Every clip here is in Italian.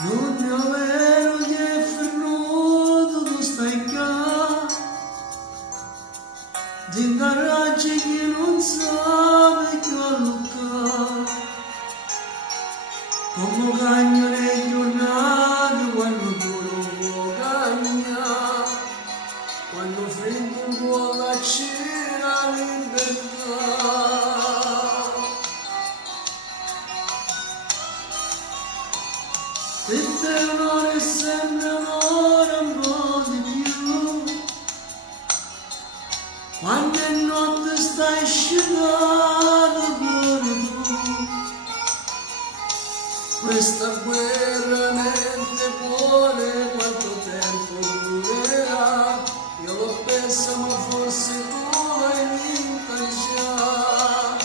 Non è vero che è fernuto, tu stai qua, ti ingaraggi che non sabe che a Luca, come cagno le giornate quando tu non puoi cagnare, quando freddo un po' la cena libertà. Per te un'ora è sempre un'ora, un po' di più. Quando è notte stai scendendo pure tu. Questa guerra mente cuore, quanto tempo durerà? Io l'ho persa ma forse tu l'hai vinta già.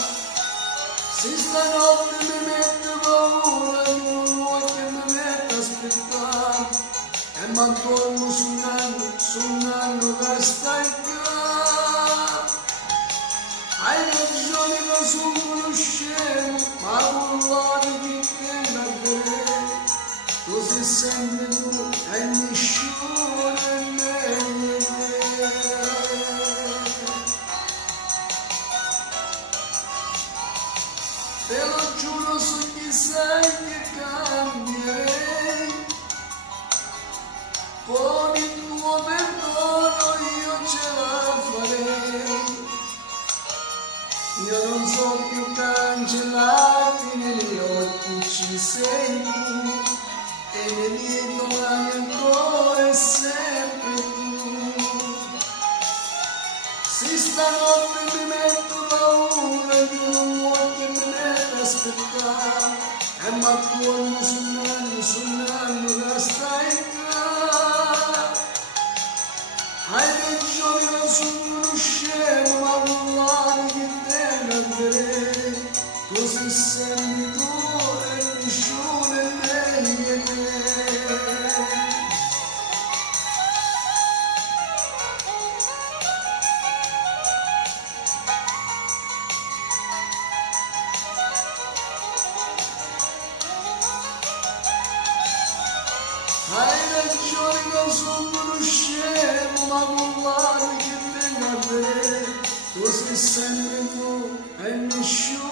Se stanotte mi mette paura di un uomo che mi mette a aspettare, e mi attorno su un anno che stai qua. Hai ragione che sono uno scemo, ma con l'odio che viene a vedere, tu sei sempre tu e nessuno è meglio di te. Te lo giuro su chi sei che cambierei, con il tuo perdono io ce la farei. Io non so più cancellati, nei miei occhi ci sei tu, e nei miei domani ancora è sempre tu. Se stanotte mi metto paura di un uomo che mi mette a aspettare, e mi attorno su un anno che stai qua. Hai ragione, non sono uno scemo, ma con l'anima che tengo a vedere, tu sei sempre tu e nessuno è meglio di te. Hai ragione che sono uno scemo, ma con l'anima che tengo a vedere, tu sei sempre tu e nessuno